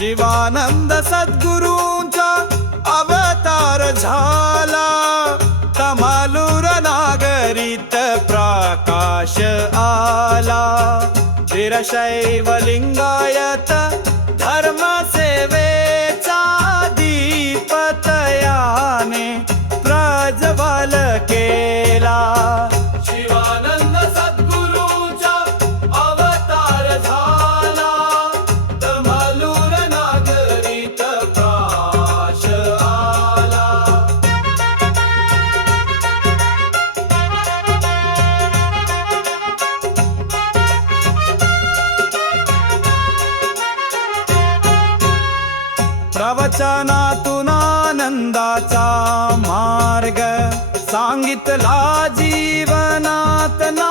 शिवानंद सद्गुरूंचा अवतार झाला. तमालूर नागरीत प्रकाश आला. चिरशैव लिंगायत धर्म सेवेचा दीपतयाने प्रज्वल वचनातून आनंदाचा मार्ग सांगितला जीवनात ना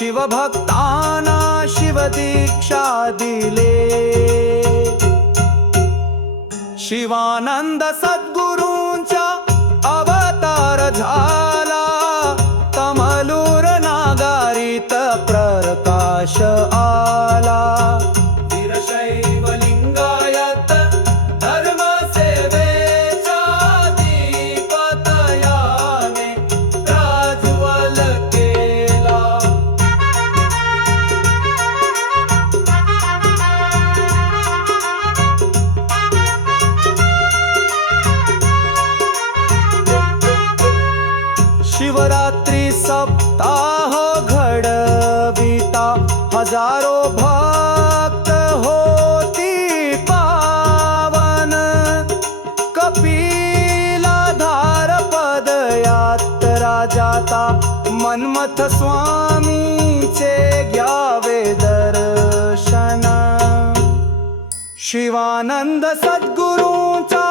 शिवभक्ताना शिवदीक्षा दिले. शिवानंद सद्गुरूंचा अवतार झाला. हजारो भक्त होती पावन. कपिलाधार पदयात्रा जाता मनमथ स्वामीचे घ्यावे दर्शन. शिवानंद सद्गुरूंचा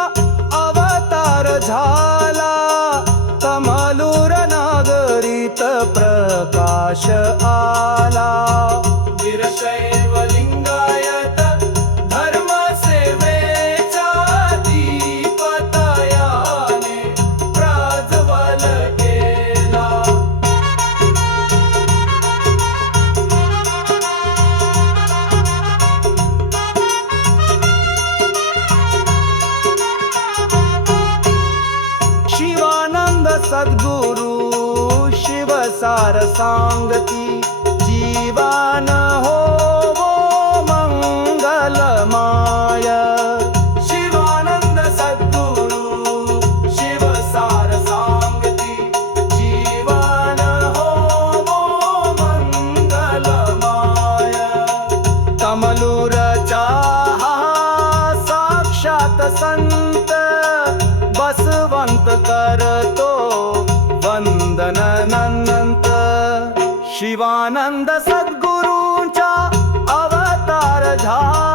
अवतार झाला तमालूर नागरीत प्रकाश शिवसार सांगती जीवन हो वो मंगलमाय शिवानंद सद्गुरु शिवसार सांगती जीवन हो वो मंगलमाय कमलूरचा हा साक्षात संत सद्गुरूंचा अवतार झा